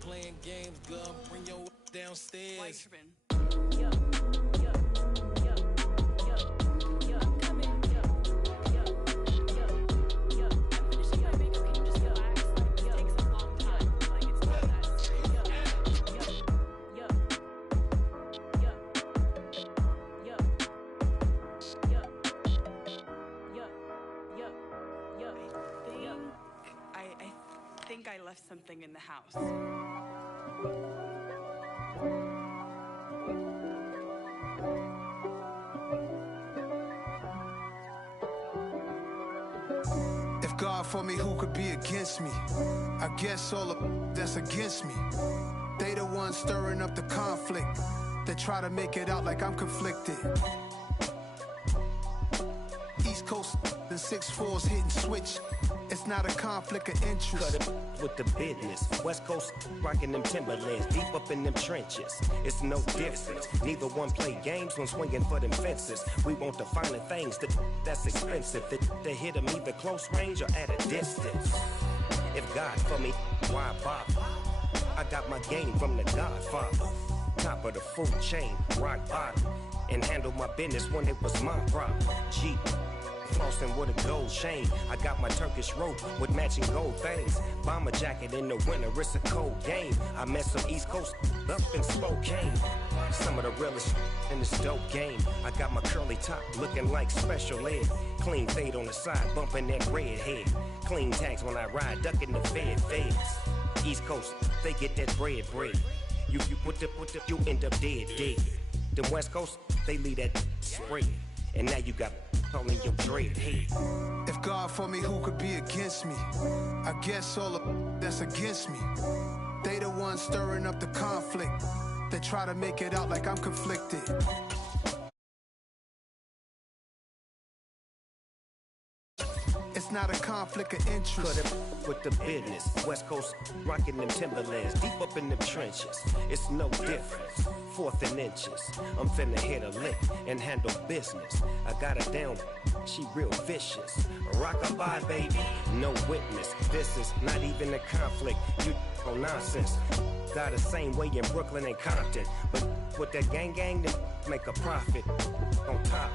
Playing games, girl, bring your downstairs. I think I left something in the house. If God for me, who could be against me? I guess all of that's against me. They the ones stirring up the conflict. They try to make it out like I'm conflicted. East Coast, the 6'4's hitting switch. It's not a conflict of interest. Cut it with the business. West Coast rocking them Timberlands, deep up in them trenches. It's no difference. Neither one play games when swinging for them fences. We want the finer things that's expensive. They hit them either close range or at a distance. If God for me, why bother? I got my game from the Godfather. Top of the food chain, rock bottom. And handle my business when it was my problem. Jeep. Flossing with a gold chain. I got my Turkish rope with matching gold things. Bomber jacket in the winter, it's a cold game. I met some East Coast up in Spokane. Some of the realest in this dope game. I got my curly top looking like special ed. Clean fade on the side, bumping that red head. Clean tags when I ride, ducking the feds. East Coast, they get that bread. You put the, you end up dead. Them West Coast, they leave that spread. And now you got all in your dread head. If God for me, who could be against me? I guess all of that's against me. They the ones stirring up the conflict. They try to make it out like I'm conflicted. It's not a conflict of interest. Cut it with the business. West Coast rocking them Timberlands, deep up in them trenches. It's no difference. 4th and inches. I'm finna hit a lick and handle business. I got her down, she real vicious. Rockabye, baby, no witness. This is not even a conflict. You on nonsense. Got the same way in Brooklyn and Compton. But with that gang, then make a profit. On top,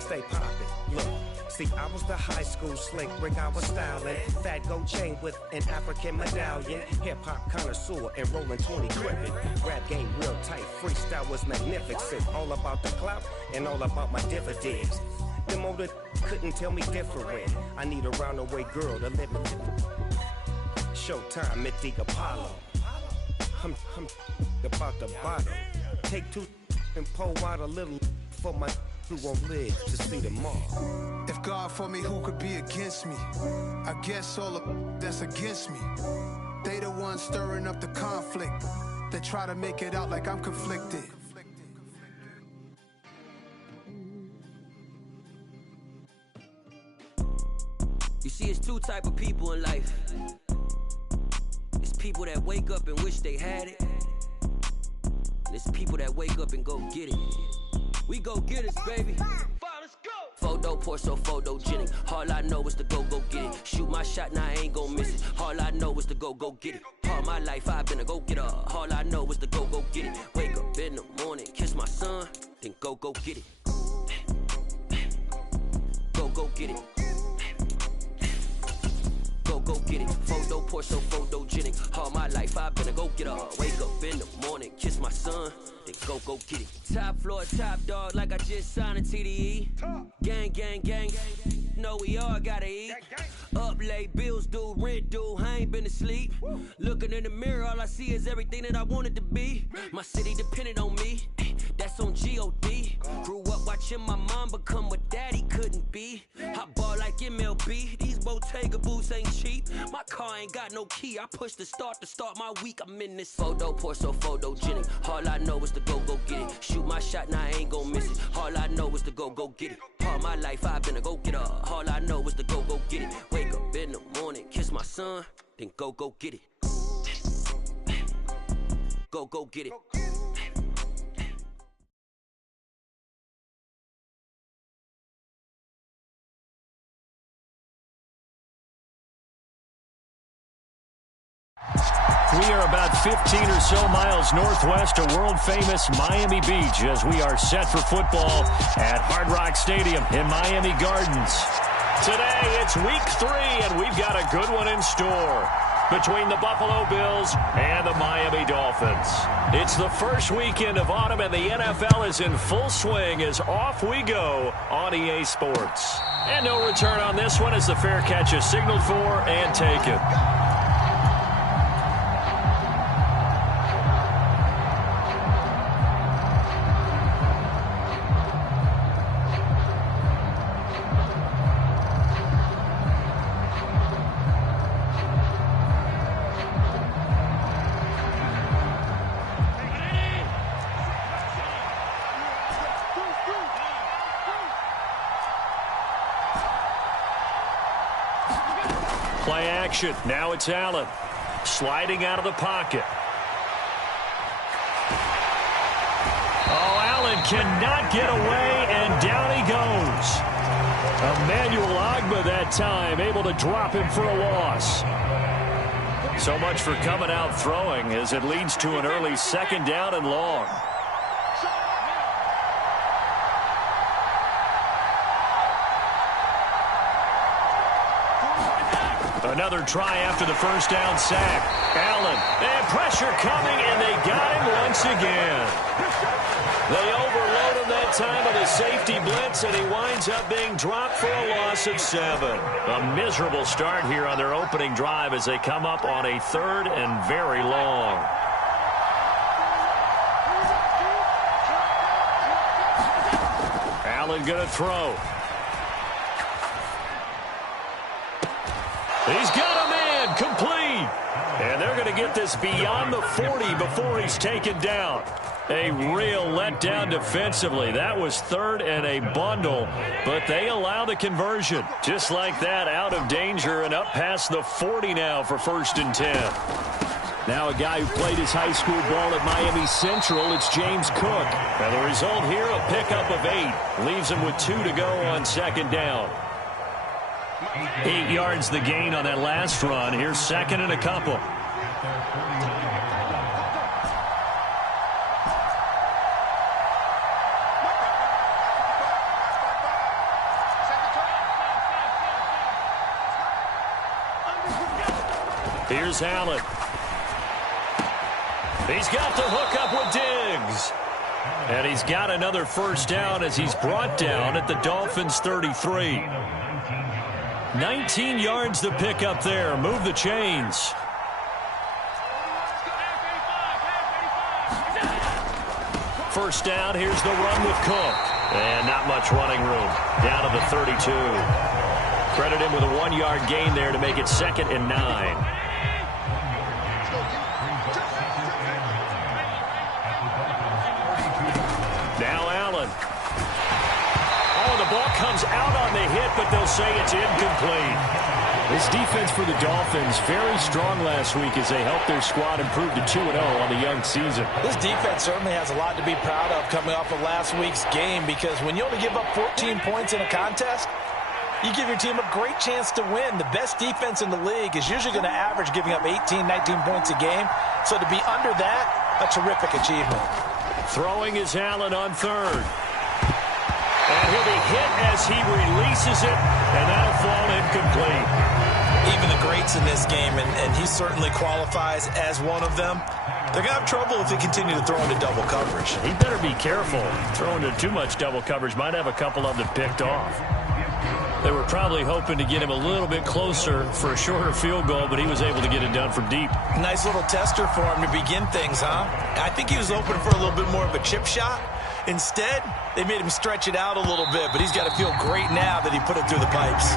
stay poppin'. Look. See, I was the high school slick Rick, I was styling. Fat gold chain with an African medallion. Hip-hop connoisseur and rolling 20 gripping. Rap game real tight, freestyle was magnificent. All about the clout and all about my dividends. Them older couldn't tell me different. I need a roundaway girl to live in. Showtime at the Apollo. I'm about the bottle. Take 2 and pour out a little for my who won't live to see tomorrow. If God for me, who could be against me? I guess all of that's against me. They the ones stirring up the conflict. They try to make it out like I'm conflicted. You see, it's 2 type of people in life. It's people that wake up and wish they had it. And it's people that wake up and go get it. We go get it, baby. Let's go. Photo pour so photogenic. All I know is to go get it. Shoot my shot, now I ain't gon' miss it. All I know is to go get it. All my life I've been a go getter. All I know is to go get it. Wake up in the morning, kiss my son, then go get it. Go get it. Go get it. Photo pour so photogenic. All my life I've been a go getter. Wake up in the morning, kiss my son, then go get it. Top floor, top dog, like I just signed a TDE. Gang. Know we all gotta eat. Up late, bills due, rent due, I ain't been asleep. Looking in the mirror, all I see is everything that I wanted to be. My city depended on me, that's on G.O.D. Grew up watching my mom become what daddy couldn't be. I ball like MLB, these Bottega boots ain't cheap. My car ain't got no key, I push the start to start my week. I'm in this photo pour so photogenic. All I know is to go get it. Shoot my shot, now I ain't gon' miss it. All I know is to go get it. All my life I've been a go getter. All I know is to go get it. Wake up in the morning, kiss my son, then go get it. Go get it. We are about 15 or so miles northwest of world-famous Miami Beach as we are set for football at Hard Rock Stadium in Miami Gardens. Today, it's week 3, and we've got a good one in store between the Buffalo Bills and the Miami Dolphins. It's the first weekend of autumn, and the NFL is in full swing as off we go on EA Sports. And no return on this one as the fair catch is signaled for and taken. Play action. Now it's Allen. Sliding out of the pocket. Oh, Allen cannot get away, and down he goes. Emmanuel Ogbah that time, able to drop him for a loss. So much for coming out throwing as it leads to an early 2nd down and long. Another try after the first down sack. Allen, and pressure coming, and they got him once again. They overload him that time with a safety blitz, and he winds up being dropped for a loss of 7. A miserable start here on their opening drive as they come up on a 3rd and very long. Allen going to throw. He's got a man, complete. And they're going to get this beyond the 40 before he's taken down. A real letdown defensively. That was 3rd and a bundle, but they allow the conversion. Just like that, out of danger and up past the 40 now for 1st and 10. Now a guy who played his high school ball at Miami Central, it's James Cook. And the result here, a pickup of 8. Leaves him with 2 to go on 2nd down. 8 yards the gain on that last run. Here's 2nd and a couple. Here's Allen. He's got the hook up with Diggs. And he's got another 1st down as he's brought down at the Dolphins' 33. 19 yards to pick up there. Move the chains. First down. Here's the run with Cook. And not much running room. Down to the 32. Credit him with a 1-yard gain there to make it 2nd and 9. Now Allen. Oh, the ball comes out on the hit, but they'll say it's incomplete. This defense for the Dolphins, very strong last week as they helped their squad improve to 2-0 on the young season. This defense certainly has a lot to be proud of coming off of last week's game, because when you only give up 14 points in a contest, you give your team a great chance to win. The best defense in the league is usually going to average giving up 18, 19 points a game. So to be under that, a terrific achievement. Throwing is Allen on 3rd. And he'll be hit as he releases it, and that'll fall incomplete. Even the greats in this game, and he certainly qualifies as one of them, they're going to have trouble if they continue to throw into double coverage. He better be careful. Throwing into too much double coverage might have a couple of them picked off. They were probably hoping to get him a little bit closer for a shorter field goal, but he was able to get it done from deep. Nice little tester for him to begin things, huh? I think he was open for a little bit more of a chip shot. Instead, they made him stretch it out a little bit, but he's got to feel great now that he put it through the pipes.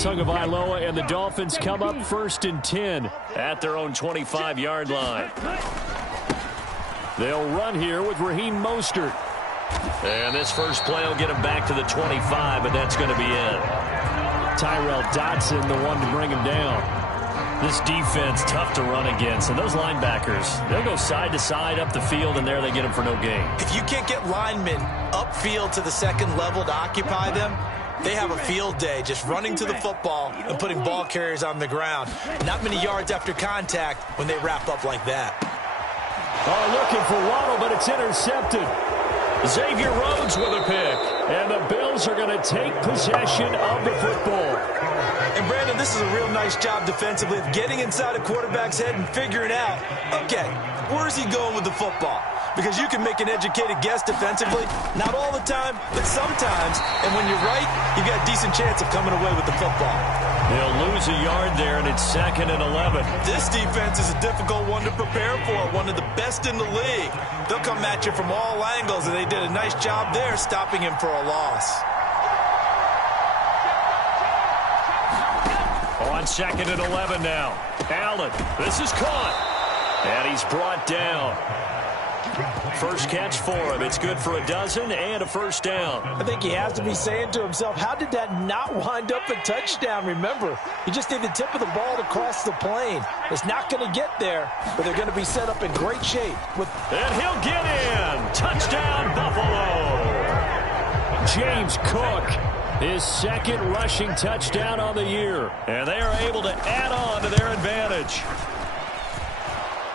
Tagovailoa and the Dolphins come up 1st and 10 at their own 25-yard line. They'll run here with Raheem Mostert. And this first play will get him back to the 25, but that's going to be it. Tyrell Dodson, the one to bring him down. This defense, tough to run against. And those linebackers, they'll go side to side up the field, and there they get them for no gain. If you can't get linemen upfield to the second level to occupy them, they have a field day just running to the football and putting ball carriers on the ground. Not many yards after contact when they wrap up like that. Oh, looking for Waddle, but it's intercepted. Xavier Rhodes with a pick. And the Bills are going to take possession of the football. And, Brandon, this is a real nice job defensively of getting inside a quarterback's head and figuring out, okay, where's he going with the football? Because you can make an educated guess defensively, not all the time, but sometimes. And when you're right, you've got a decent chance of coming away with the football. They'll lose a yard there, and it's 2nd and 11. This defense is a difficult one to prepare for, one of the best in the league. They'll come at you from all angles, and they did a nice job there stopping him for a loss. On 2nd and 11 now. Allen, this is caught. And he's brought down. First catch for him. It's good for a dozen and a first down. I think he has to be saying to himself, how did that not wind up a touchdown? Remember, you just need the tip of the ball to cross the plane. It's not going to get there, but they're going to be set up in great shape. And he'll get in. Touchdown, Buffalo. James Cook, his 2nd rushing touchdown on the year. And they are able to add on to their advantage.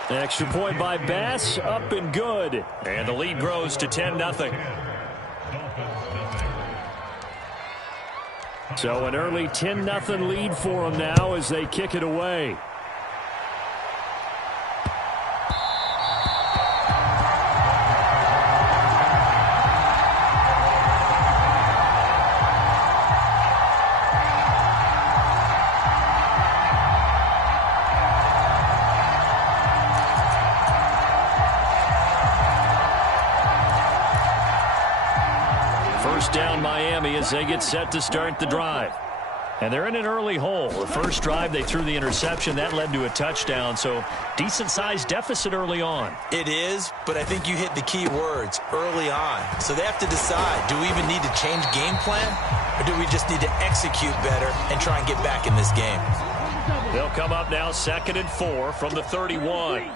Extra point by Bass, up and good. And the lead grows to 10-0. So an early 10-0 lead for them now as they kick it away. Down Miami as they get set to start the drive. And they're in an early hole. The first drive they threw the interception. That led to a touchdown. So decent-sized deficit early on. It is, but I think you hit the key words, early on. So they have to decide, do we even need to change game plan? Or do we just need to execute better and try and get back in this game? They'll come up now 2nd and 4 from the 31.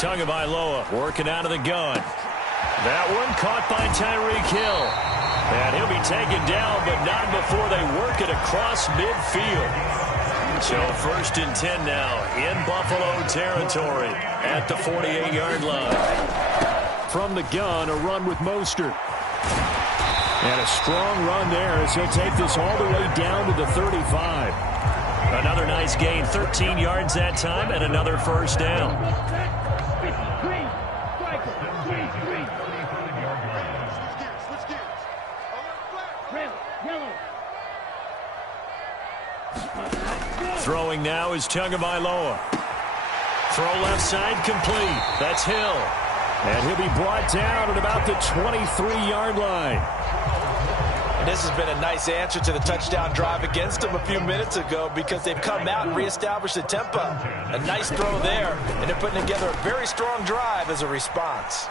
Tagovailoa working out of the gun. That one caught by Tyreek Hill. And he'll be taken down, but not before they work it across midfield. So 1st and 10 now in Buffalo territory at the 48-yard line. From the gun, a run with Mostert. And a strong run there as he'll take this all the way down to the 35. Another nice gain, 13 yards that time, and another first down. Throwing now is Tagovailoa. Throw left side complete. That's Hill. And he'll be brought down at about the 23-yard line. And this has been a nice answer to the touchdown drive against them a few minutes ago because they've come out and reestablished the tempo. A nice throw there, and they're putting together a very strong drive as a response.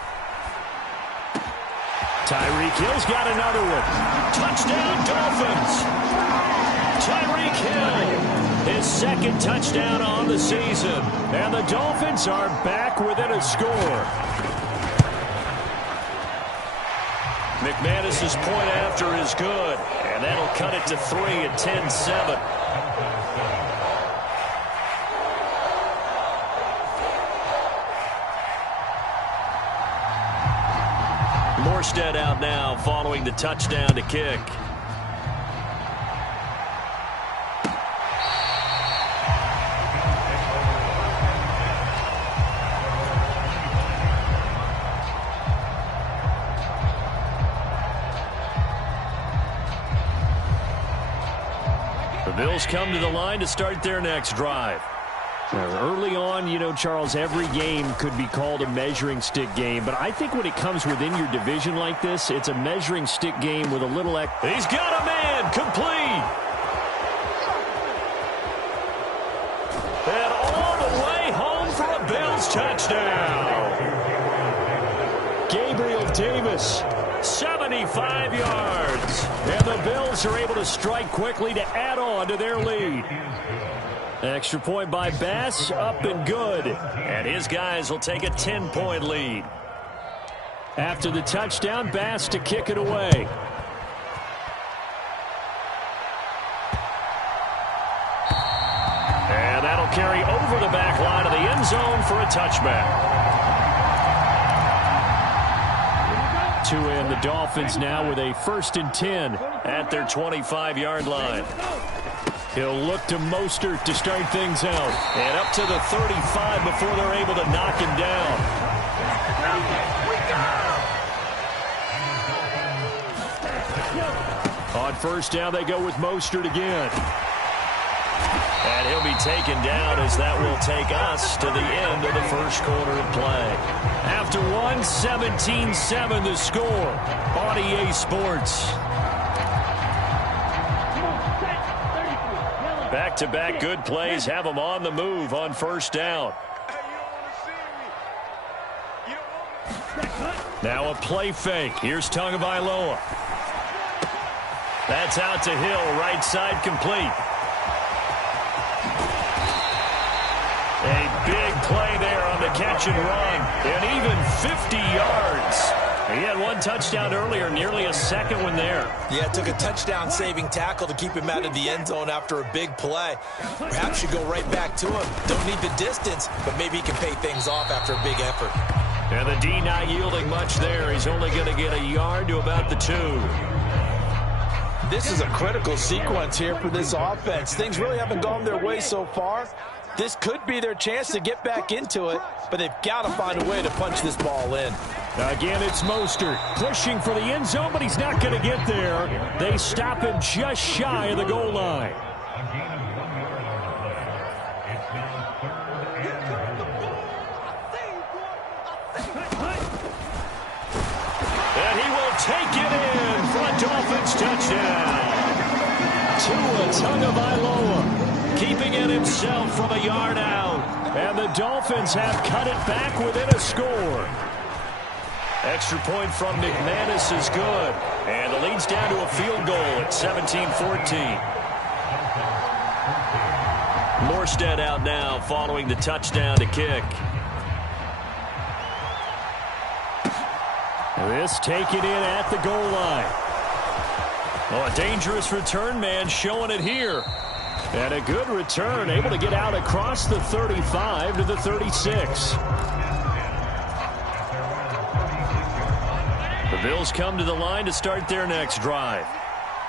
Tyreek Hill's got another one. Touchdown, Dolphins. Tyreek Hill, his 2nd touchdown on the season. And the Dolphins are back within a score. McManus's point after is good, and that'll cut it to 3 at 10-7. Morstead out now following the touchdown to kick. The Bills come to the line to start their next drive. Early on, you know, Charles, every game could be called a measuring stick game, but I think when it comes within your division like this, it's a measuring stick game with a little He's got a man, complete. And all the way home for a Bills touchdown. Gabriel Davis 75 yards. And the Bills are able to strike quickly to add on to their lead. Extra point by Bass, up and good. And his guys will take a 10-point lead. After the touchdown, Bass to kick it away. And that'll carry over the back line of the end zone for a touchback. To end the Dolphins now with a 1st and 10 at their 25-yard line. He'll look to Mostert to start things out. And up to the 35 before they're able to knock him down. On 1st down, they go with Mostert again. And he'll be taken down as that will take us to the end of the 1st quarter of play. After 1, 17-7 the score on EA Sports. Back-to-back good plays have them on the move on 1st down. Now a play fake. Here's Tagovailoa. That's out to Hill, right side complete. A big play there on the catch and run. And even 50 yards. He had 1 touchdown earlier, nearly a 2nd one there. Yeah, it took a touchdown-saving tackle to keep him out of the end zone after a big play. Perhaps you go right back to him. Don't need the distance, but maybe he can pay things off after a big effort. And the D not yielding much there. He's only going to get a yard to about the 2. This is a critical sequence here for this offense. Things really haven't gone their way so far. This could be their chance to get back into it, but they've got to find a way to punch this ball in. Again, it's Mostert pushing for the end zone, but he's not going to get there. They stop him just shy of the goal line. And he will take it in for a Dolphins touchdown. Tua Tagovailoa keeping it himself from a yard out. And the Dolphins have cut it back within a score. Extra point from McManus is good. And the lead's down to a field goal at 17-14. Morstead out now following the touchdown to kick. This taken in at the goal line. Oh, a dangerous return man showing it here. And a good return, able to get out across the 35 to the 36. The Bills come to the line to start their next drive.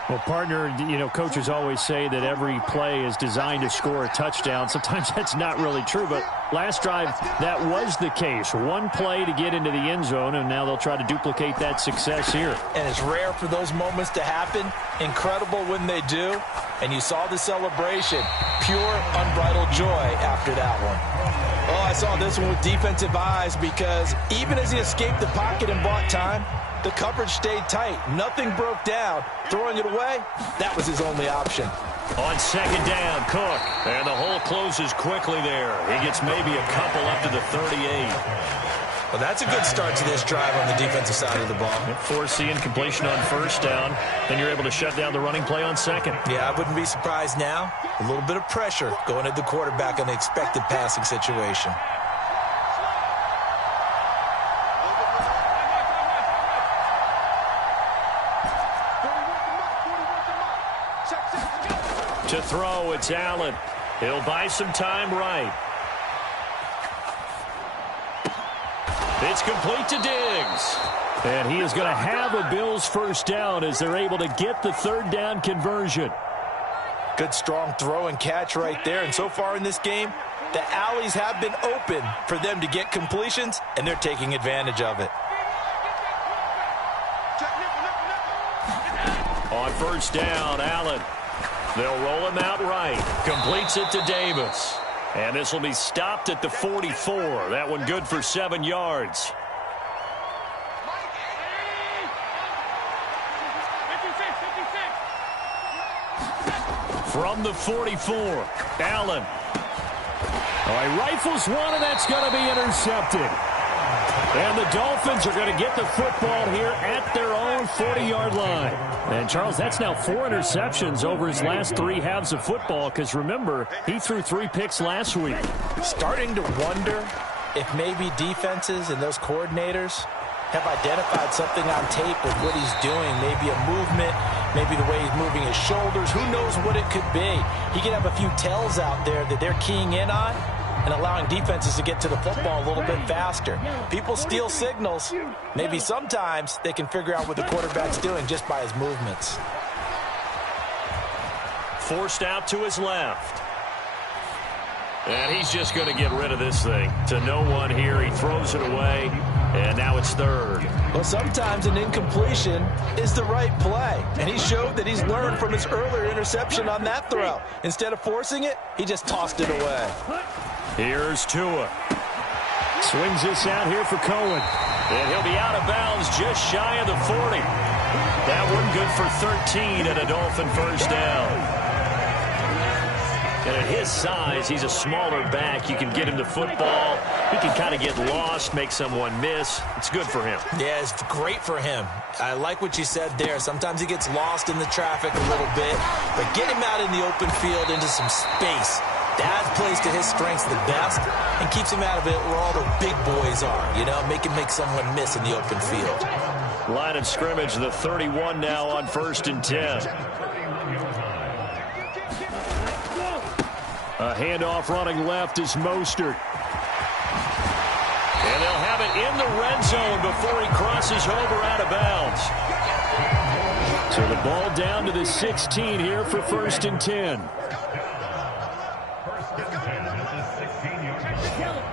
Well, partner, you know, coaches always say that every play is designed to score a touchdown. Sometimes that's not really true, but last drive, that was the case. 1 play to get into the end zone, and now they'll try to duplicate that success here. And it's rare for those moments to happen. Incredible when they do. And you saw the celebration. Pure, unbridled joy after that one. Oh, I saw this one with defensive eyes because even as he escaped the pocket and bought time, the coverage stayed tight. Nothing broke down. Throwing it away, that was his only option. On 2nd down, Cook. And the hole closes quickly there. He gets maybe a couple up to the 38. Well, that's a good start to this drive on the defensive side of the ball. Forcing incompletion on 1st down. Then you're able to shut down the running play on 2nd. Yeah, I wouldn't be surprised now. A little bit of pressure going at the quarterback on the expected passing situation. To throw, it's Allen. He'll buy some time right. It's complete to Diggs. And he is going to have a Bills 1st down as they're able to get the 3rd down conversion. Good strong throw and catch right there. And so far in this game, the alleys have been open for them to get completions, and they're taking advantage of it. On 1st down, Allen. They'll roll him out right. Completes it to Davis. And this will be stopped at the 44. That one good for 7 yards. From the 44, Allen. All right, rifles one, and that's going to be intercepted. And the Dolphins are going to get the football here at their own 40-yard line. And, Charles, that's now 4 interceptions over his last 3 halves of football because, remember, he threw 3 picks last week. Starting to wonder if maybe defenses and those coordinators have identified something on tape with what he's doing. Maybe a movement, maybe the way he's moving his shoulders. Who knows what it could be? He could have a few tells out there that they're keying in on and allowing defenses to get to the football a little bit faster. People steal signals. Maybe sometimes they can figure out what the quarterback's doing just by his movements. Forced out to his left. And he's just going to get rid of this thing. To no one here. He throws it away. And now it's 3rd. Well, sometimes an incompletion is the right play. And he showed that he's learned from his earlier interception on that throw. Instead of forcing it, he just tossed it away. Here's Tua. Swings this out here for Cohen. And he'll be out of bounds just shy of the 40. That one good for 13 and a Dolphin first down. And at his size, he's a smaller back. You can get him the football. He can kind of get lost, make someone miss. It's good for him. Yeah, it's great for him. I like what you said there. Sometimes he gets lost in the traffic a little bit. But get him out in the open field into some space. That plays to his strengths the best and keeps him out of it where all the big boys are. You know, make someone miss in the open field. Line of scrimmage, the 31 now on 1st and 10. A handoff running left is Mostert. And they'll have it in the red zone before he crosses over out of bounds. So the ball down to the 16 here for 1st and 10.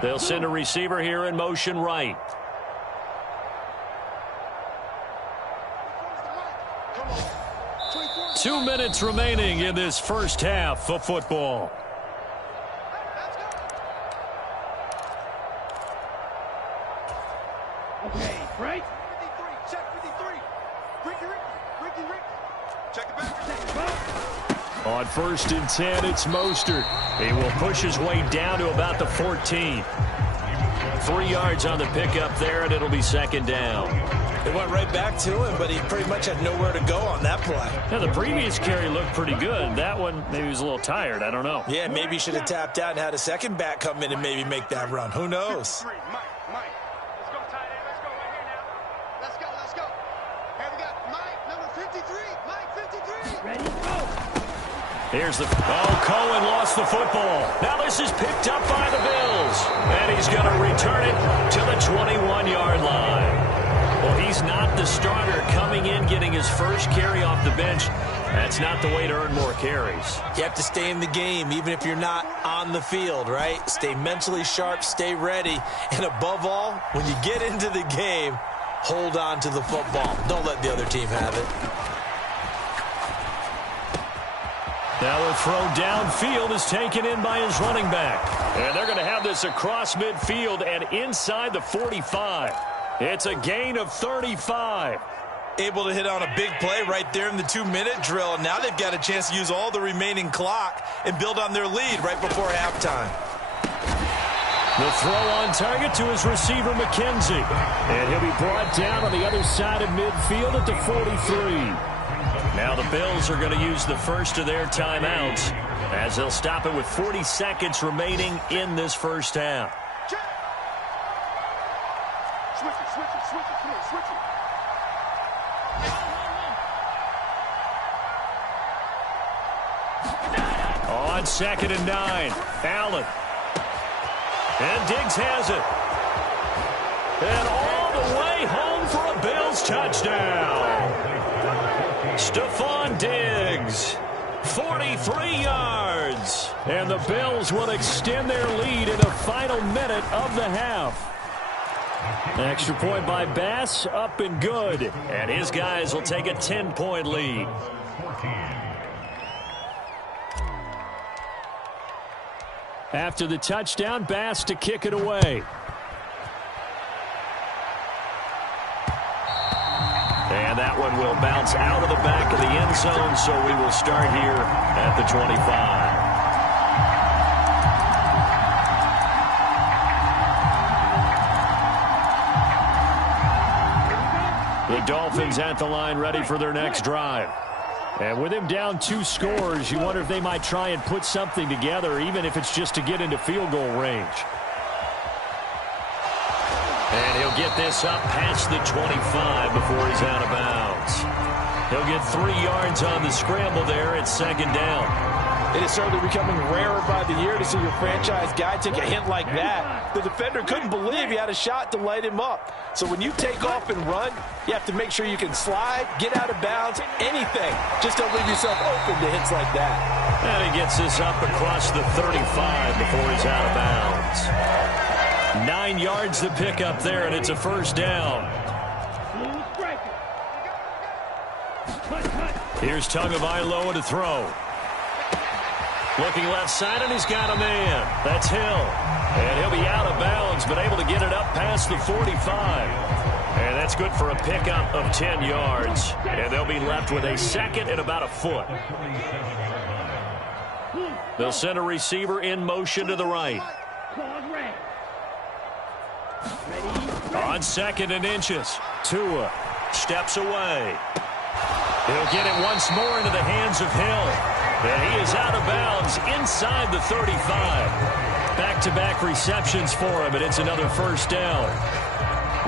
They'll send a receiver here in motion right. Two minutes remaining in this first half of football. Okay, right? 53, check 53. Ricky. Check it back. On 1st and 10, it's Mostert. He will push his way down to about the 14. 3 yards on the pickup there, and it'll be 2nd down. It went right back to him, but he pretty much had nowhere to go on that play. Now, the previous carry looked pretty good. That one, maybe he was a little tired. I don't know. Yeah, maybe he should have tapped out and had a second back come in and maybe make that run. Who knows? Mike. Let's go, tight end. Let's go right here now. Let's go. Here we got Mike, number 53. Mike, 53. Ready, go. Here's the... Oh, Cohen lost the football. Now this is picked up by the Bills. And he's going to return it to the 21-yard line. Well, he's not the starter coming in, getting his first carry off the bench. That's not the way to earn more carries. You have to stay in the game, even if you're not on the field, right? Stay mentally sharp, stay ready. And above all, when you get into the game, hold on to the football. Don't let the other team have it. Now the throw downfield is taken in by his running back. And they're going to have this across midfield and inside the 45. It's a gain of 35. Able to hit on a big play right there in the 2-minute drill. And now they've got a chance to use all the remaining clock and build on their lead right before halftime. The throw on target to his receiver, McKenzie. And he'll be brought down on the other side of midfield at the 43. Now the Bills are going to use the first of their timeouts as they'll stop it with 40 seconds remaining in this first half. Switch it. Come on, switch it. On 2nd and 9, Allen. And Diggs has it. And all the way home for a Bills touchdown. Stephon Diggs, 43 yards. And the Bills will extend their lead in the final minute of the half. Extra point by Bass, up and good. And his guys will take a 10-point lead. After the touchdown, Bass to kick it away. And that one will bounce out of the back of the end zone, so we will start here at the 25. Dolphins at the line ready for their next drive. And with him down 2 scores, you wonder if they might try and put something together, even if it's just to get into field goal range. And he'll get this up past the 25 before he's out of bounds. He'll get 3 yards on the scramble there at 2nd down. It is certainly becoming rarer by the year to see your franchise guy take a hit like that. The defender couldn't believe he had a shot to light him up. So when you take off and run, you have to make sure you can slide, get out of bounds, anything. Just don't leave yourself open to hits like that. And he gets this up across the 35 before he's out of bounds. 9 yards to pick up there, and it's a 1st down. Here's Tagovailoa to throw. Looking left side, and he's got a man. That's Hill. And he'll be out of bounds, but able to get it up past the 45. And that's good for a pickup of 10 yards. And they'll be left with a 2nd and about a foot. They'll send a receiver in motion to the right. On 2nd and inches. Tua steps away. He'll get it once more into the hands of Hill. And he is out of bounds inside the 35. Back-to-back receptions for him, and it's another 1st down.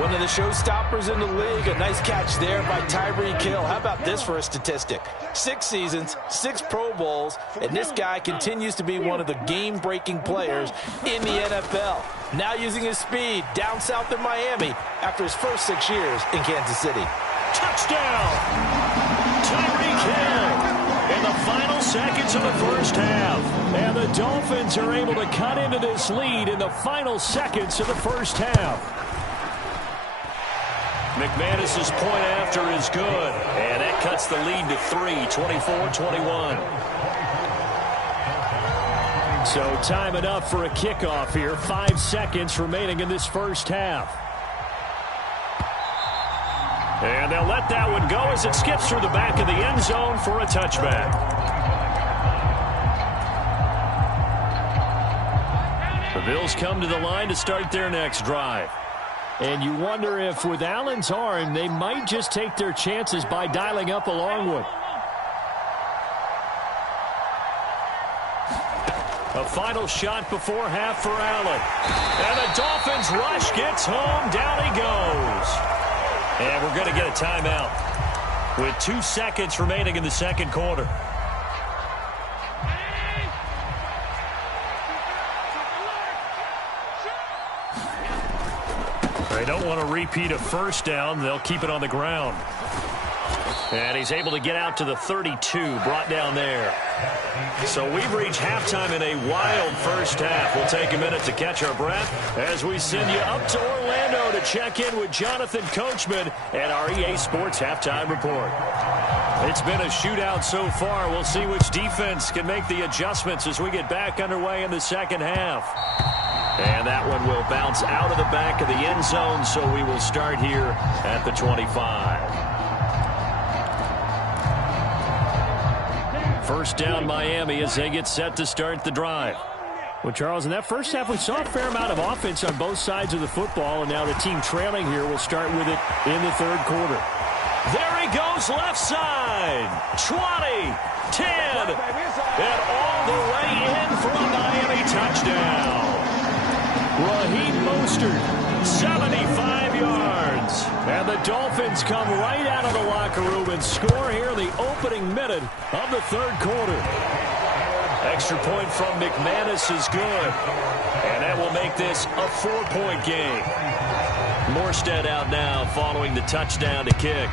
One of the showstoppers in the league. A nice catch there by Tyreek Hill. How about this for a statistic? 6 seasons, 6 Pro Bowls, and this guy continues to be one of the game-breaking players in the NFL. Now using his speed down south in Miami after his first 6 years in Kansas City. Touchdown! Tyreek Hill! In the final seconds of the 1st half. And the Dolphins are able to cut into this lead in the final seconds of the 1st half. McManus's point after is good. And that cuts the lead to 3, 24-21. So time enough for a kickoff here. 5 seconds remaining in this 1st half. And they'll let that one go as it skips through the back of the end zone for a touchback. The Bills come to the line to start their next drive. And you wonder if with Allen's arm, they might just take their chances by dialing up a long one. A final shot before half for Allen. And the Dolphins rush gets home. Down he goes. And we're going to get a timeout with 2 seconds remaining in the 2nd quarter. They don't want to repeat a 1st down. They'll keep it on the ground. And he's able to get out to the 32, brought down there. So we've reached halftime in a wild 1st half. We'll take a minute to catch our breath as we send you up to Orlando to check in with Jonathan Coachman and our EA Sports Halftime Report. It's been a shootout so far. We'll see which defense can make the adjustments as we get back underway in the 2nd half. And that one will bounce out of the back of the end zone, so we will start here at the 25. 1st down Miami as they get set to start the drive. Well, Charles, in that 1st half, we saw a fair amount of offense on both sides of the football, and now the team trailing here will start with it in the 3rd quarter. There he goes, left side. 20, 10, and all the way in for a Miami touchdown. Raheem Mostert, 75 yards. And the Dolphins come right out of the locker room and score here in the opening minute of the 3rd quarter. Extra point from McManus is good. And that will make this a 4-point game. Morstead out now following the touchdown to kick.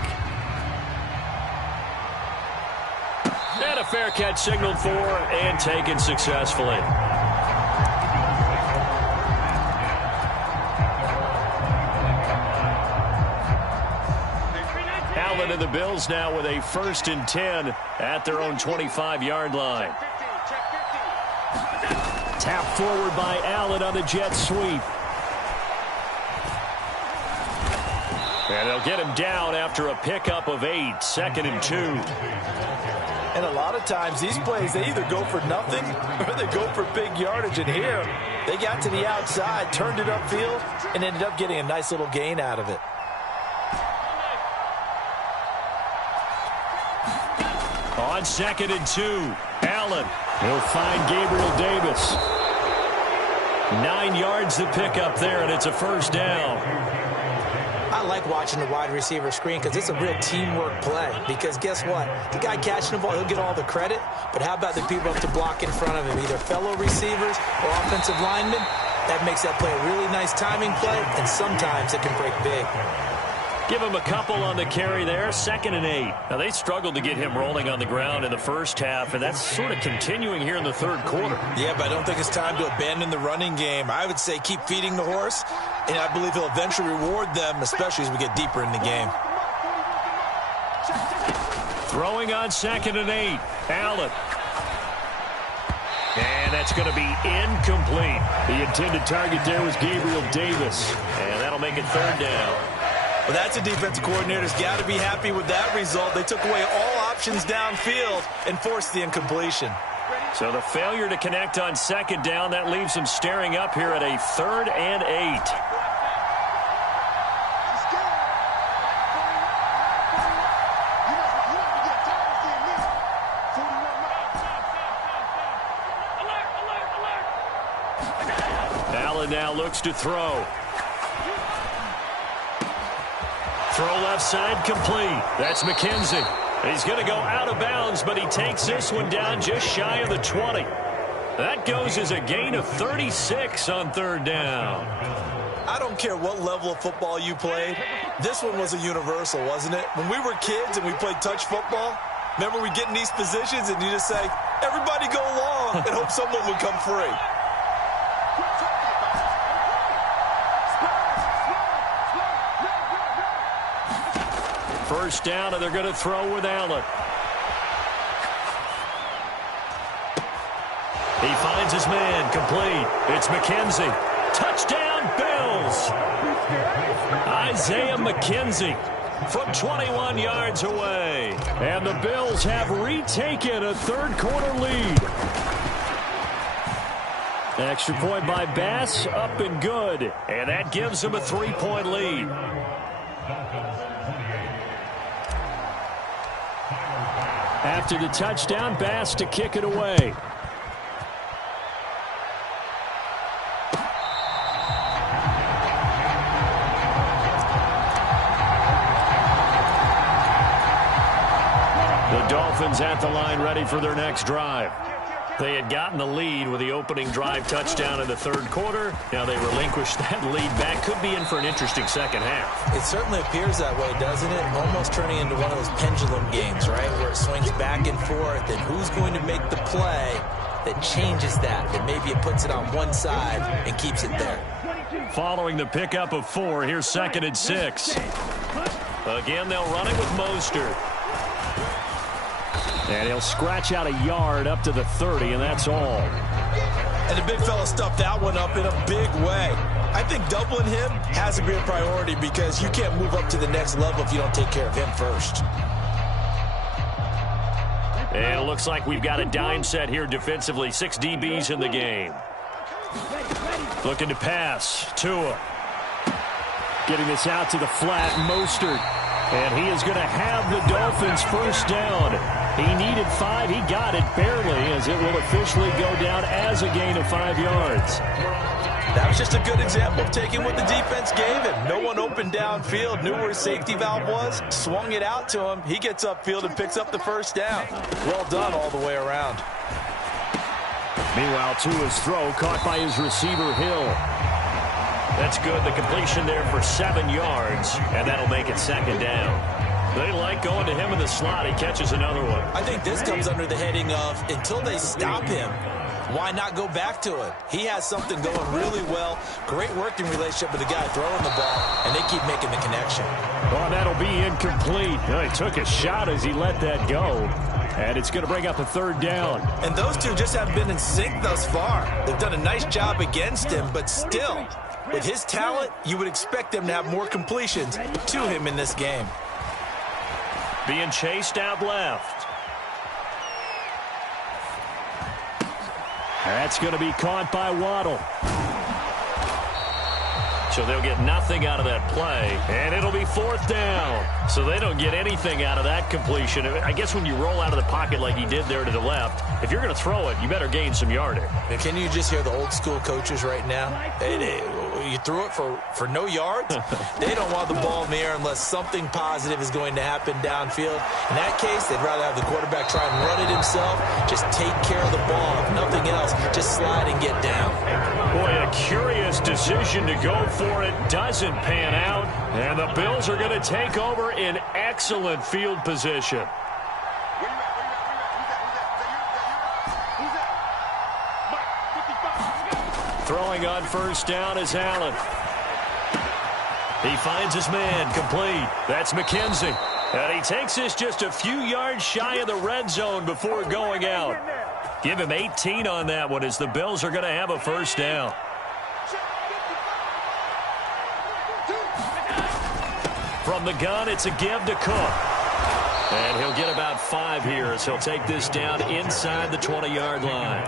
And a fair catch signaled for and taken successfully. Allen and the Bills now with a 1st and 10 at their own 25-yard line. Tap forward by Allen on the jet sweep. And they'll get him down after a pickup of 8, 2nd and 2. And a lot of times these plays, they either go for nothing or they go for big yardage. And here, they got to the outside, turned it upfield, and ended up getting a nice little gain out of it. On 2nd and 2, Allen. He'll find Gabriel Davis. 9 yards to pick up there, and it's a first down. I like watching the wide receiver screen because it's a real teamwork play. Because guess what? The guy catching the ball, he'll get all the credit. But how about the people up to block in front of him, either fellow receivers or offensive linemen? That makes that play a really nice timing play, and sometimes it can break big. Give him a couple on the carry there, 2nd and 8. Now, they struggled to get him rolling on the ground in the first half, and that's sort of continuing here in the third quarter. Yeah, but I don't think it's time to abandon the running game. I would say keep feeding the horse, and I believe he'll eventually reward them, especially as we get deeper in the game. Throwing on 2nd and 8, Allen. And that's going to be incomplete. The intended target there was Gabriel Davis, and that'll make it 3rd down. Well, that's a defensive coordinator's got to be happy with that result. They took away all options downfield and forced the incompletion. So the failure to connect on 2nd down, that leaves them staring up here at a 3rd and 8. Allen now looks to throw. Throw left side complete. That's McKenzie. He's going to go out of bounds, but he takes this one down just shy of the 20. That goes as a gain of 36 on 3rd down. I don't care what level of football you played. This one was a universal, wasn't it? When we were kids and we played touch football, remember we get in these positions and you just say, everybody go long and hope someone would come free. First down, and they're going to throw with Allen. He finds his man, complete. It's McKenzie. Touchdown, Bills! Isaiah McKenzie from 21 yards away. And the Bills have retaken a third-quarter lead. Extra point by Bass, up and good. And that gives them a 3-point lead. After the touchdown, Bass to kick it away. The Dolphins at the line, ready for their next drive. They had gotten the lead with the opening drive touchdown in the third quarter. Now they relinquished that lead back. Could be in for an interesting second half. It certainly appears that way, doesn't it? Almost turning into one of those pendulum games, right? Where it swings back and forth, and who's going to make the play that changes that maybe it puts it on one side and keeps it there. Following the pickup of 4, here's 2nd and 6. Again, they'll run it with Mostert. And he'll scratch out a yard up to the 30, and that's all. And the big fella stuffed that one up in a big way. I think doubling him has to be a priority because you can't move up to the next level if you don't take care of him first. And it looks like we've got a dime set here defensively. 6 DBs in the game. Looking to pass. Tua. Getting this out to the flat. Mostert. And he is going to have the Dolphins first down. He needed 5. He got it barely, as it will officially go down as a gain of 5 yards. That was just a good example of taking what the defense gave him. No one open downfield, knew where his safety valve was, swung it out to him. He gets upfield and picks up the first down. Well done all the way around. Meanwhile, Tua's throw caught by his receiver, Hill. That's good. The completion there for 7 yards, and that'll make it 2nd down. They like going to him in the slot. He catches another one. I think this comes under the heading of until they stop him, why not go back to it? He has something going really well. Great working relationship with the guy throwing the ball, and they keep making the connection. Well, that'll be incomplete. He took a shot as he let that go, and it's going to bring up a 3rd down. And those two just haven't been in sync thus far. They've done a nice job against him, but still, with his talent, you would expect them to have more completions to him in this game. Being chased out left. That's going to be caught by Waddle. So they'll get nothing out of that play, and it'll be 4th down. So they don't get anything out of that completion. I guess when you roll out of the pocket like he did there to the left, if you're going to throw it, you better gain some yardage. And can you just hear the old school coaches right now? You threw it for no yards? They don't want the ball in the air unless something positive is going to happen downfield. In that case, they'd rather have the quarterback try and run it himself, just take care of the ball. If nothing else, just slide and get down. Boy, a curious decision to go for it doesn't pan out, and the Bills are going to take over in excellent field position. Throwing on 1st down is Allen. He finds his man, complete. That's McKenzie. And he takes this just a few yards shy of the red zone before going out. Give him 18 on that one as the Bills are going to have a 1st down. From the gun, it's a give to Cook. And he'll get about 5 here as he'll take this down inside the 20-yard line.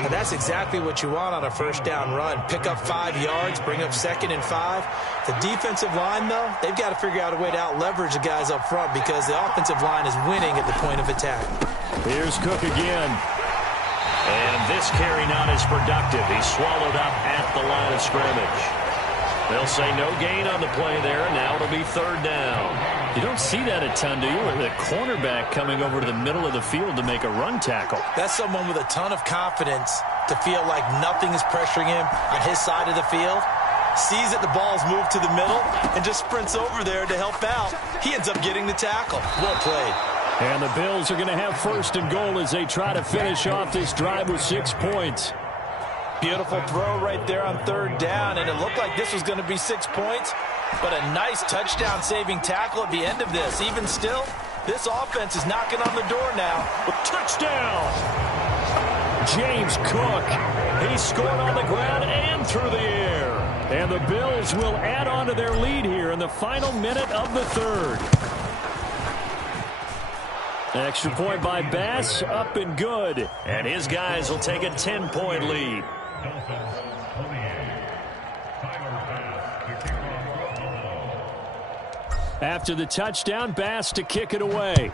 And that's exactly what you want on a 1st down run. Pick up 5 yards, bring up 2nd and 5. The defensive line, though, they've got to figure out a way to out-leverage the guys up front because the offensive line is winning at the point of attack. Here's Cook again. And this carry not as productive. He's swallowed up at the line of scrimmage. They'll say no gain on the play there, and now it'll be 3rd down. You don't see that a ton, do you? With a cornerback coming over to the middle of the field to make a run tackle. That's someone with a ton of confidence to feel like nothing is pressuring him on his side of the field. Sees that the ball's moved to the middle and just sprints over there to help out. He ends up getting the tackle. Well played. And the Bills are going to have 1st and goal as they try to finish off this drive with 6 points. Beautiful throw right there on 3rd down, and it looked like this was going to be 6 points, but a nice touchdown-saving tackle at the end of this. Even still, this offense is knocking on the door now. Touchdown! James Cook. He scored on the ground and through the air. And the Bills will add on to their lead here in the final minute of the 3rd. Extra point by Bass, up and good. And his guys will take a 10-point lead. After the touchdown, Bass to kick it away.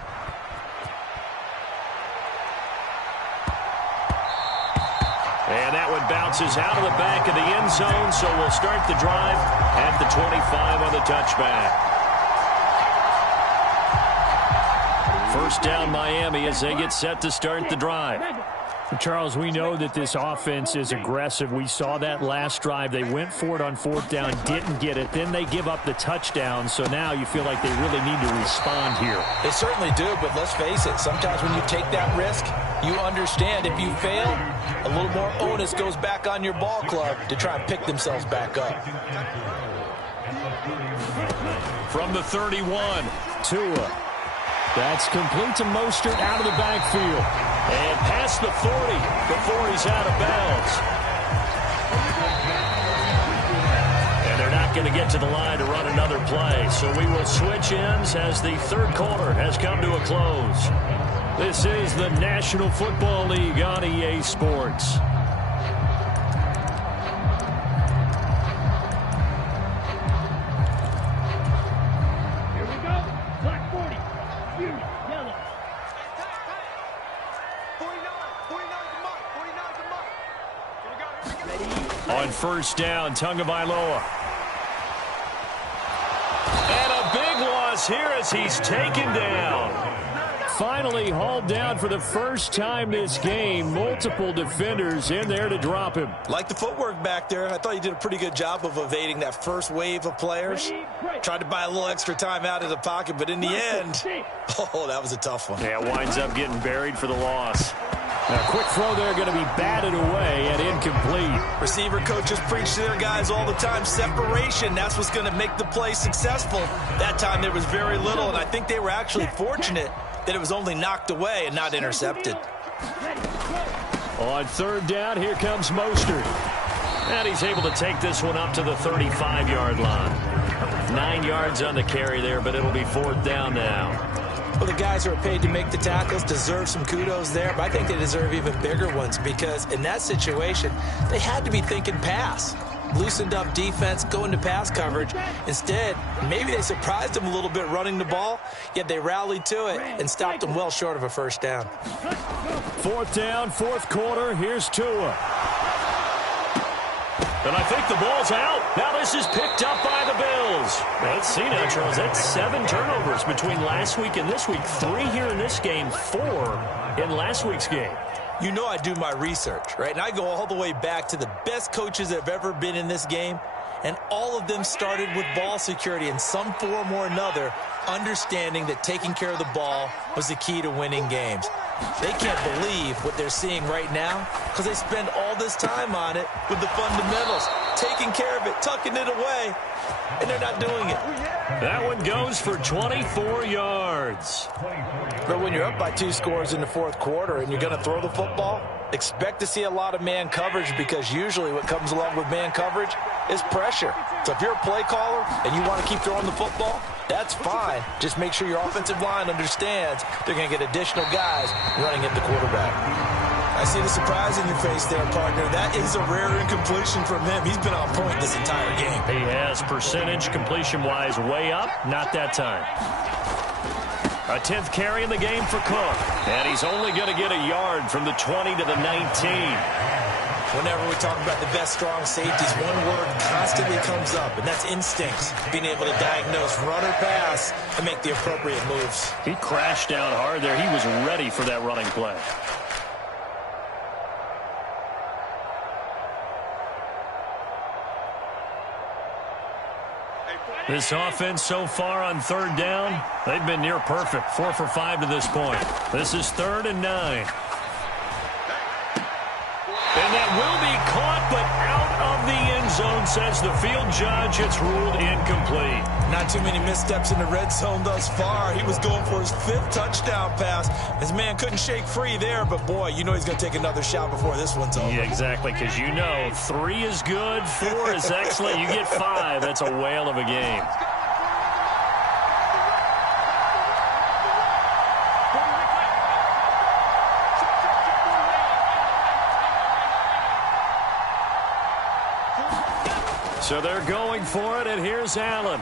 And that one bounces out of the back of the end zone, so we'll start the drive at the 25 on the touchback. 1st down Miami as they get set to start the drive. Charles, we know that this offense is aggressive. We saw that last drive. They went for it on 4th down, didn't get it. Then they give up the touchdown. So now you feel like they really need to respond here. They certainly do, but let's face it. Sometimes when you take that risk, you understand if you fail, a little more onus goes back on your ball club to try and pick themselves back up. From the 31, Tua. That's complete to Mostert out of the backfield. And past the 40 before he's out of bounds. And they're not going to get to the line to run another play. So we will switch ends as the 3rd quarter has come to a close. This is the National Football League on EA Sports. On 1st down, Tagovailoa. And a big loss here as he's taken down. Finally hauled down for the first time this game. Multiple defenders in there to drop him. Like the footwork back there. I thought he did a pretty good job of evading that first wave of players. Tried to buy a little extra time out of the pocket, but in the end, oh, that was a tough one. Yeah, winds up getting buried for the loss. A quick throw there going to be batted away and incomplete. Receiver coaches preach to their guys all the time. Separation, that's what's going to make the play successful. That time there was very little, and I think they were actually fortunate that it was only knocked away and not intercepted. On 3rd down, here comes Mostert. And he's able to take this one up to the 35-yard line. 9 yards on the carry there, but it'll be 4th down now. Well, the guys who are paid to make the tackles deserve some kudos there, but I think they deserve even bigger ones because in that situation, they had to be thinking pass. loosened up defense, go into pass coverage. Instead, maybe they surprised him a little bit running the ball, yet they rallied to it and stopped him well short of a first down. 4th down, 4th quarter. Here's Tua. And I think the ball's out. Now this is picked up by the Bills. Let's see now, Charles. That's 7 turnovers between last week and this week. 3 here in this game, 4 in last week's game. You know I do my research, right? And I go all the way back to the best coaches that have ever been in this game. And all of them started with ball security in some form or another, understanding that taking care of the ball was the key to winning games. They can't believe what they're seeing right now because they spend all this time on it with the fundamentals, taking care of it, tucking it away, and they're not doing it. That one goes for 24 yards. But when you're up by 2 scores in the 4th quarter and you're going to throw the football, expect to see a lot of man coverage because usually what comes along with man coverage is pressure. So if you're a play caller and you want to keep throwing the football, that's fine. Just make sure your offensive line understands they're going to get additional guys running at the quarterback. I see the surprise in your face there, partner. That is a rare incompletion from him. He's been on point this entire game. He has percentage completion-wise way up. Not that time. A 10th carry in the game for Cook. And he's only going to get a yard from the 20 to the 19. Whenever we talk about the best strong safeties, one word constantly comes up, and that's instincts. Being able to diagnose run or pass and make the appropriate moves. He crashed down hard there. He was ready for that running play. This offense so far on 3rd down, they've been near perfect. 4 for 5 to this point. This is 3rd and 9. And that will be caught, but out of the end zone, says the field judge. It's ruled incomplete. Not too many missteps in the red zone thus far. He was going for his 5th touchdown pass. His man couldn't shake free there, but boy, you know he's going to take another shot before this one's over. Yeah, exactly, because you know 3 is good, 4 is excellent. You get 5, that's a whale of a game. So they're going for it, and here's Allen.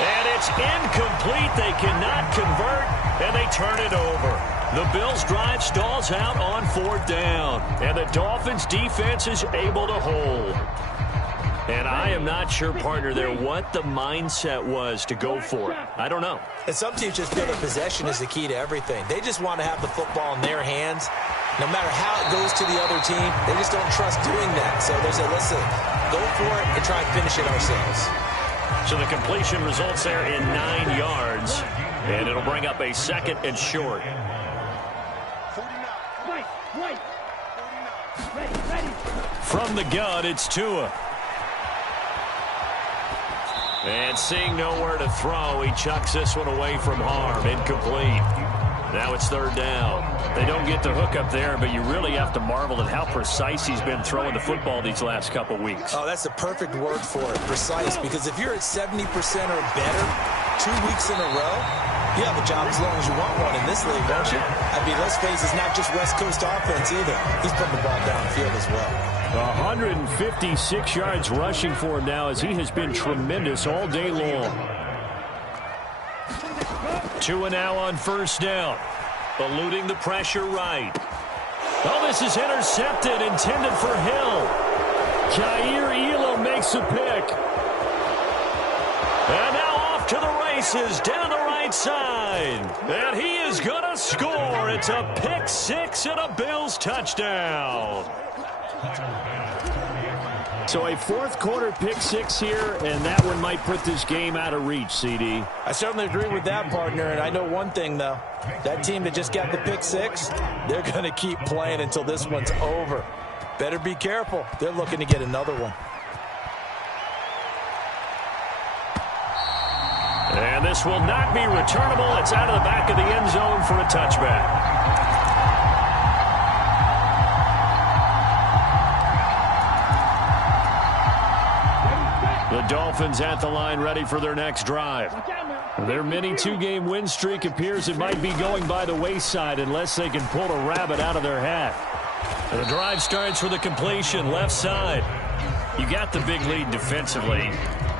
And it's incomplete. They cannot convert, and they turn it over. The Bills' drive stalls out on 4th down, and the Dolphins' defense is able to hold. And I am not sure, partner, there what the mindset was to go for it. I don't know. And some teams just feel that possession is the key to everything. They just want to have the football in their hands. No matter how it goes to the other team, they just don't trust doing that. So they say, listen, go for it and try and finish it ourselves. So the completion results there in 9 yards, and it'll bring up a 2nd and short. 49. Ready. From the gun, it's Tua. And seeing nowhere to throw, he chucks this one away from harm. Incomplete. Now it's 3rd down. They don't get the hook up there, but you really have to marvel at how precise he's been throwing the football these last couple weeks. Oh, that's the perfect word for it, precise, because if you're at 70% or better 2 weeks in a row, you have a job as long as you want one in this league, don't you? I mean, let's face it, it's not just West Coast offense either. He's putting the ball downfield as well. 156 yards rushing for him now as he has been tremendous all day long. Tua now on 1st down. Eluding the pressure right. Oh, this is intercepted, intended for Hill. Jair Elam makes a pick. And now off to the races, down the right side. And he is going to score. It's a pick 6 and a Bills touchdown. So a 4th quarter pick 6 here, and that one might put this game out of reach, CD. I certainly agree with that, partner, and I know one thing, though. That team that just got the pick 6, they're going to keep playing until this one's over. Better be careful. They're looking to get another one. And this will not be returnable. It's out of the back of the end zone for a touchback. The Dolphins at the line ready for their next drive. Their mini two-game win streak appears it might be going by the wayside unless they can pull a rabbit out of their hat. And the drive starts with a completion, left side. You got the big lead defensively.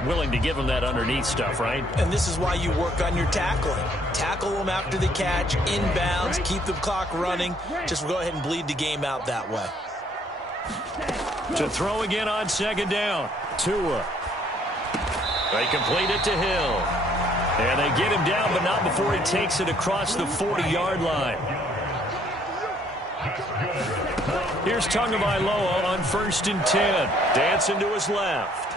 Willing to give them that underneath stuff, right? And this is why you work on your tackling. Tackle them after the catch, inbounds, keep the clock running. Just go ahead and bleed the game out that way. To throw again on second down. Tua. They complete it to Hill. And they get him down, but not before he takes it across the 40-yard line. Here's Tagovailoa on 1st and 10. Dancing to his left.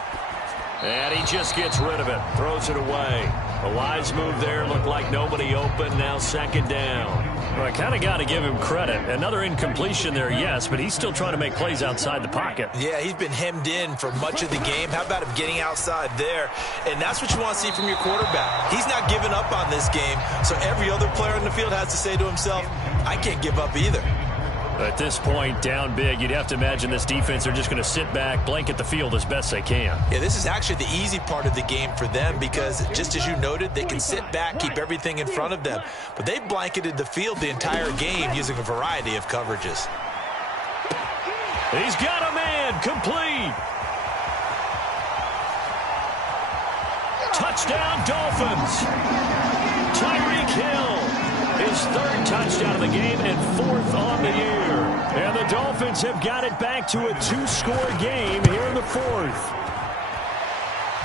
And he just gets rid of it. Throws it away. A wise move there. Looked like nobody open. Now second down. Well, I kind of got to give him credit. Another incompletion there, yes, but he's still trying to make plays outside the pocket. Yeah, he's been hemmed in for much of the game. How about him getting outside there? And that's what you want to see from your quarterback. He's not giving up on this game, so every other player in the field has to say to himself, I can't give up either. At this point, down big, you'd have to imagine this defense are just going to sit back, blanket the field as best they can. Yeah, this is actually the easy part of the game for them because, just as you noted, they can sit back, keep everything in front of them. But they've blanketed the field the entire game using a variety of coverages. He's got a man, complete. Touchdown, Dolphins. Tyreek Hill. His 3rd touchdown of the game and 4th on the year. And the Dolphins have got it back to a 2-score game here in the 4th.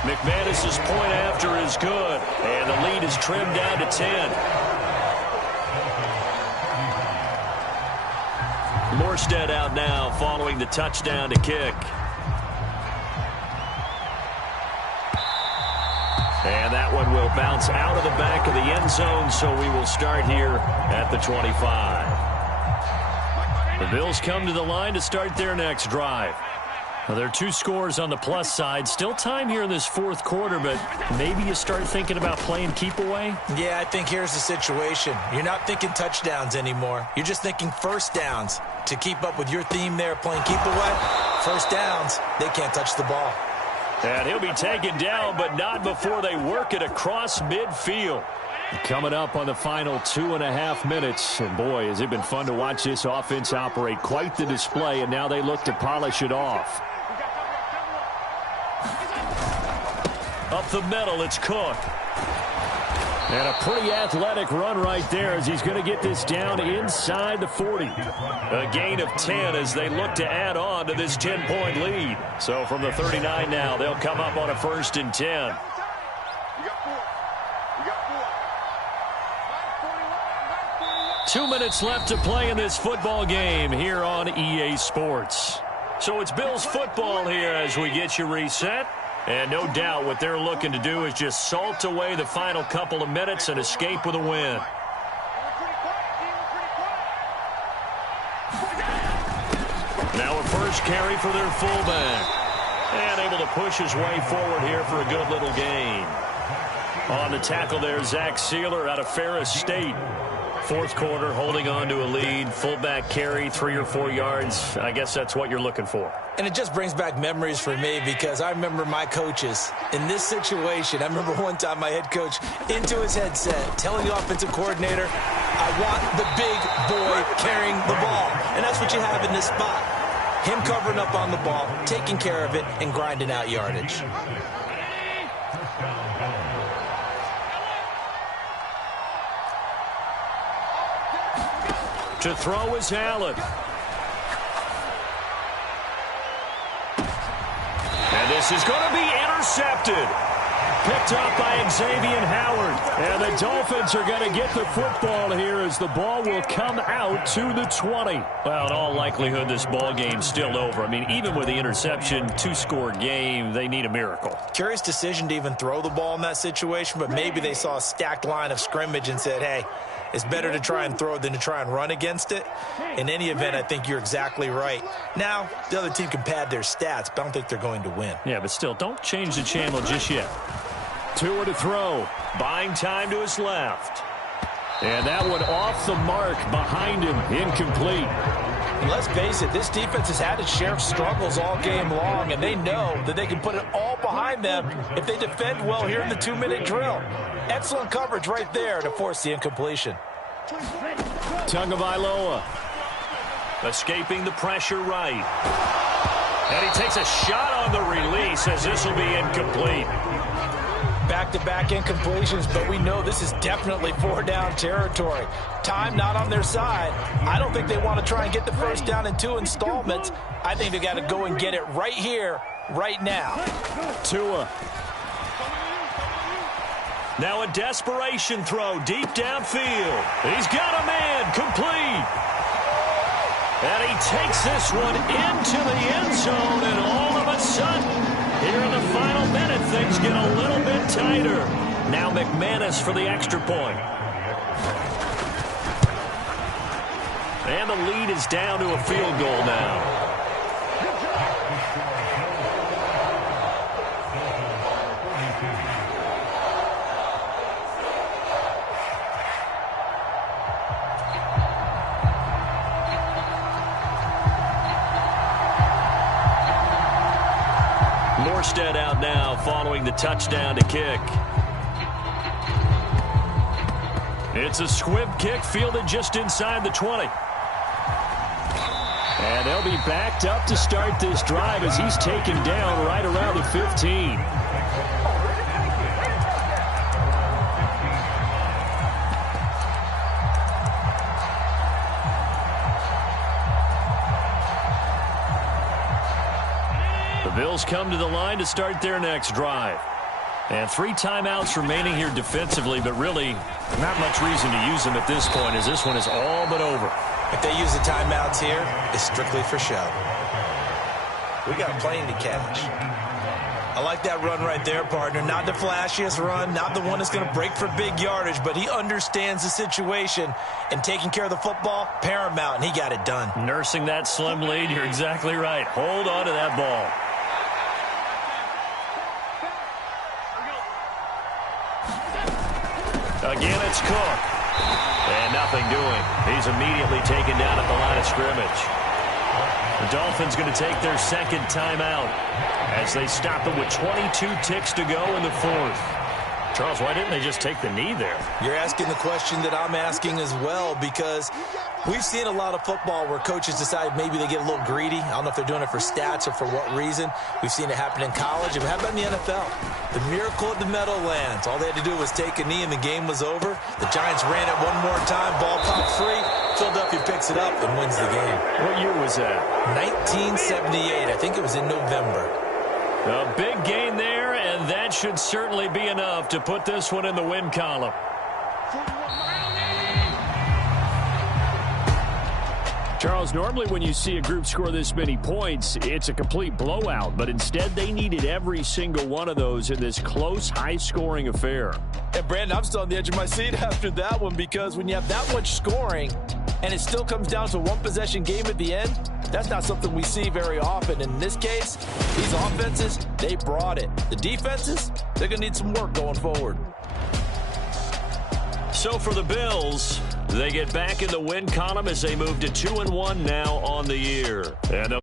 McManus's point after is good. And the lead is trimmed down to 10. Morstead out now following the touchdown to kick. And that one will bounce out of the back of the end zone, so we will start here at the 25. The Bills come to the line to start their next drive. Now, there are 2 scores on the plus side. Still time here in this 4th quarter, but maybe you start thinking about playing keep away? Yeah, I think here's the situation. You're not thinking touchdowns anymore. You're just thinking first downs. To keep up with your theme there, playing keep away, first downs, they can't touch the ball. And he'll be taken down, but not before they work it across midfield. Coming up on the final 2.5 minutes. And boy, has it been fun to watch this offense operate. Quite the display, and now they look to polish it off. Up the middle, it's Cook. And a pretty athletic run right there as he's going to get this down inside the 40. A gain of 10 as they look to add on to this 10-point lead. So from the 39 now, they'll come up on a 1st and 10. 2 minutes left to play in this football game here on EA Sports. So it's Bills football here as we get you reset. And no doubt what they're looking to do is just salt away the final couple of minutes and escape with a win. Now a first carry for their fullback. And able to push his way forward here for a good little gain. On the tackle there, Zach Sealer out of Ferris State. 4th quarter, holding on to a lead. Fullback carry, 3 or 4 yards. I guess that's what you're looking for. And it just brings back memories for me because I remember my coaches in this situation. I remember one time my head coach into his headset telling the offensive coordinator, I want the big boy carrying the ball. And that's what you have in this spot. Him covering up on the ball, taking care of it, and grinding out yardage. To throw is Allen. And this is going to be intercepted. Picked up by Xavier Howard. And the Dolphins are going to get the football here as the ball will come out to the 20. Well, in all likelihood, this ball game's still over. I mean, even with the interception, 2-score game, they need a miracle. Curious decision to even throw the ball in that situation, but maybe they saw a stacked line of scrimmage and said, hey, it's better to try and throw than to try and run against it. In any event, I think you're exactly right. Now, the other team can pad their stats, but I don't think they're going to win. Yeah, but still, don't change the channel just yet. Tua to throw. Buying time to his left. And that one off the mark behind him. Incomplete. And let's face it, this defense has had its share of struggles all game long, and they know that they can put it all behind them if they defend well here in the 2-minute drill. Excellent coverage right there to force the incompletion. Tagovailoa escaping the pressure right. And he takes a shot on the release as this will be incomplete. Back-to-back incompletions, but we know this is definitely 4-down territory. Time not on their side. I don't think they want to try and get the first down in 2 installments. I think they got to go and get it right here, right now. Tua. Now a desperation throw deep downfield. He's got a man, complete. And he takes this one into the end zone, and all of a sudden, here in the final minute, things get a little bit tighter. Now McManus for the extra point. And the lead is down to a field goal now. Morstead out now following the touchdown to kick. It's a squib kick fielded just inside the 20. And they'll be backed up to start this drive as he's taken down right around the 15. Bills come to the line to start their next drive. And 3 timeouts remaining here defensively, but really not much reason to use them at this point as this one is all but over. If they use the timeouts here, it's strictly for show. We got a plane to catch. I like that run right there, partner. Not the flashiest run, not the one that's going to break for big yardage, but he understands the situation, and taking care of the football, paramount, and he got it done. Nursing that slim lead, you're exactly right. Hold on to that ball. Again, it's Cook. And nothing doing. He's immediately taken down at the line of scrimmage. The Dolphins going to take their second timeout as they stop it with 22 ticks to go in the 4th. Charles, why didn't they just take the knee there? You're asking the question that I'm asking as well, because we've seen a lot of football where coaches decide maybe they get a little greedy. I don't know if they're doing it for stats or for what reason. We've seen it happen in college. And how about in the NFL? The miracle at the Meadowlands. All they had to do was take a knee and the game was over. The Giants ran it one more time. Ball popped free. Philadelphia picks it up and wins the game. What year was that? 1978. I think it was in November. A big gain there, and that should certainly be enough to put this one in the win column. Charles, normally when you see a group score this many points, it's a complete blowout. But instead, they needed every single one of those in this close, high-scoring affair. And, Brandon, I'm still on the edge of my seat after that one, because when you have that much scoring and it still comes down to one possession game at the end, that's not something we see very often. In this case, these offenses, they brought it. The defenses, they're going to need some work going forward. So for the Bills, they get back in the win column as they move to 2-1 now on the year. And they'll